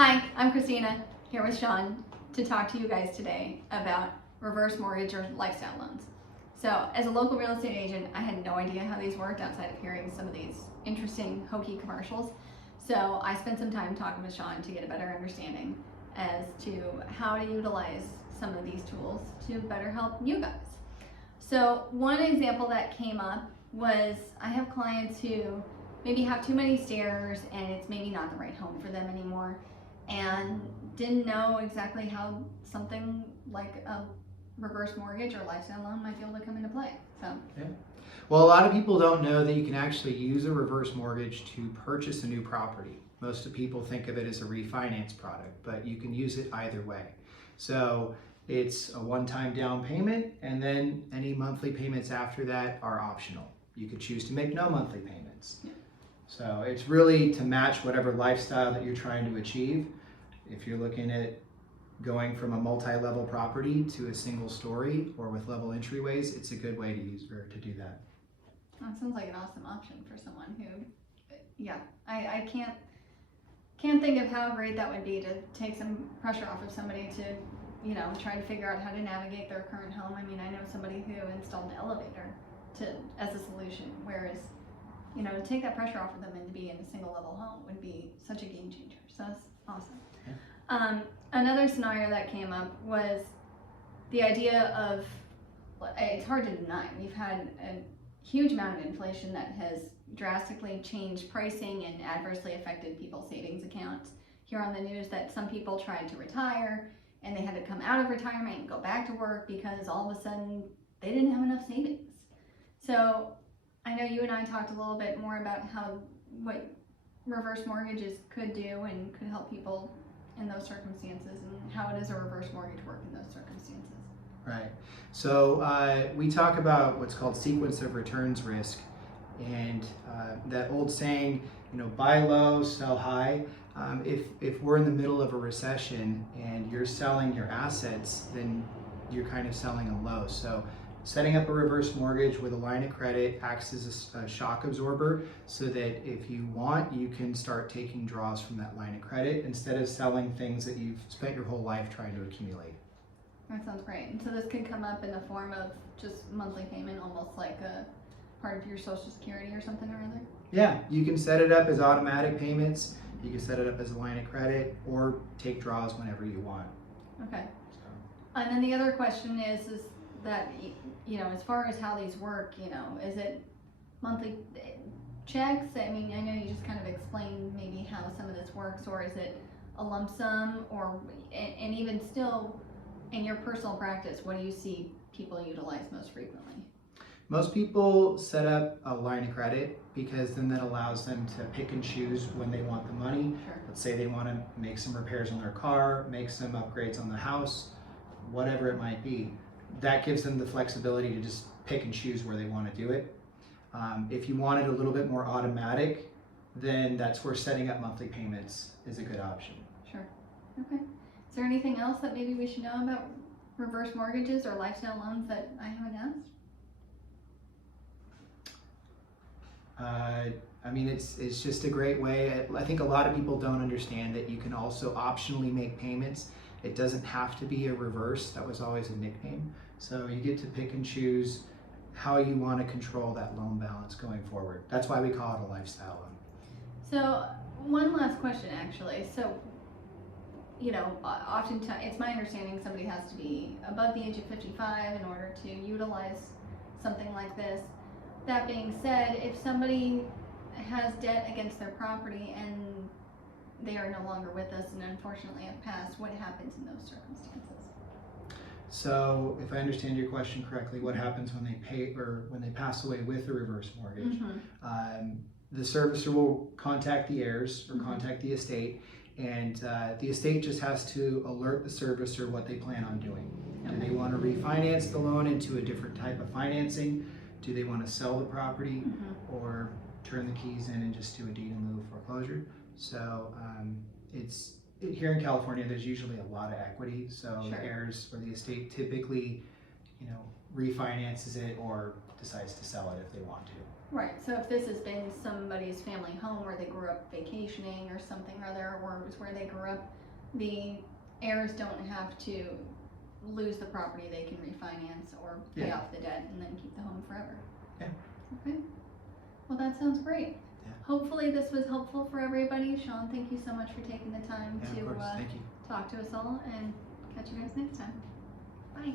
Hi, I'm Christina, here with Sean, to talk to you guys today about reverse mortgage or lifestyle loans. So, as a local real estate agent, I had no idea how these worked outside of hearing some of these interesting, hokey commercials. So, I spent some time talking with Sean to get a better understanding as to how to utilize some of these tools to better help you guys. So, one example that came up was I have clients who maybe have too many stairs and it's maybe not the right home for them anymore, and didn't know exactly how something like a reverse mortgage or lifestyle loan might be able to come into play. So, Yeah. Well, a lot of people don't know that you can actually use a reverse mortgage to purchase a new property. Most of people think of it as a refinance product, but you can use it either way. So it's a one-time down payment, and then any monthly payments after that are optional. You could choose to make no monthly payments. Yeah. So it's really to match whatever lifestyle that you're trying to achieve. If you're looking at going from a multi-level property to a single story or with level entryways, it's a good way to use to do that. that sounds like an awesome option for someone who, yeah, I can't think of how great that would be to take some pressure off of somebody to, try to figure out how to navigate their current home. I mean, I know somebody who installed an elevator as a solution, whereas, to take that pressure off of them and to be in a single level home would be such a game changer. So that's awesome. Yeah. Another scenario that came up was the idea of, it's hard to deny, we've had a huge amount of inflation that has drastically changed pricing and adversely affected people's savings accounts. Hear on the news that some people tried to retire and they had to come out of retirement and go back to work because all of a sudden they didn't have enough savings. So I know you and I talked a little bit more about what reverse mortgages could do and could help people in those circumstances, and how does a reverse mortgage work in those circumstances. Right. So we talk about what's called sequence of returns risk, and that old saying, buy low, sell high. If we're in the middle of a recession and you're selling your assets, then you're kind of selling a low. So setting up a reverse mortgage with a line of credit acts as a shock absorber, so that if you want, you can start taking draws from that line of credit instead of selling things that you've spent your whole life trying to accumulate. That sounds great. And so this could come up in the form of just monthly payment, almost like a part of your Social Security or something or other? Yeah, you can set it up as automatic payments, you can set it up as a line of credit, or take draws whenever you want. Okay. So. And then the other question is that, as far as how these work, is it monthly checks? I mean, I know you just kind of explained maybe how some of this works, or is it a lump sum, and even still, in your personal practice, what do you see people utilize most frequently? Most people set up a line of credit because then that allows them to pick and choose when they want the money. Sure. Let's say they want to make some repairs on their car, make some upgrades on the house, whatever it might be. That gives them the flexibility to just pick and choose where they want to do it. If you want it a little bit more automatic, then that's where setting up monthly payments is a good option. Sure. Okay. Is there anything else that maybe we should know about reverse mortgages or lifestyle loans that I haven't asked? I mean, it's just a great way. I think a lot of people don't understand that you can also optionally make payments. It doesn't have to be a reverse. That was always a nickname. So you get to pick and choose how you want to control that loan balance going forward. That's why we call it a lifestyle loan. So one last question, actually. So, oftentimes it's my understanding somebody has to be above the age of 55 in order to utilize something like this. That being said, if somebody has debt against their property and they are no longer with us and unfortunately have passed, what happens in those circumstances? So if I understand your question correctly, what happens when they pass away with a reverse mortgage? Mm-hmm. The servicer will contact the heirs or contact the estate, and the estate just has to alert the servicer what they plan on doing. Do they want to refinance the loan into a different type of financing? Do they want to sell the property or turn the keys in and just do a deed in lieu of foreclosure? So here in California, there's usually a lot of equity. So Sure. the heirs or the estate typically refinances it or decides to sell it if they want to. Right, so if this has been somebody's family home where they grew up vacationing or something or other, or it was where they grew up, the heirs don't have to lose the property. They can refinance or pay off the debt and then keep the home forever. Yeah. Okay. Well, that sounds great. Yeah. Hopefully this was helpful for everybody. Sean, thank you so much for taking the time Yeah, to of course. Thank you. talk to us all, and catch you guys next time. Bye.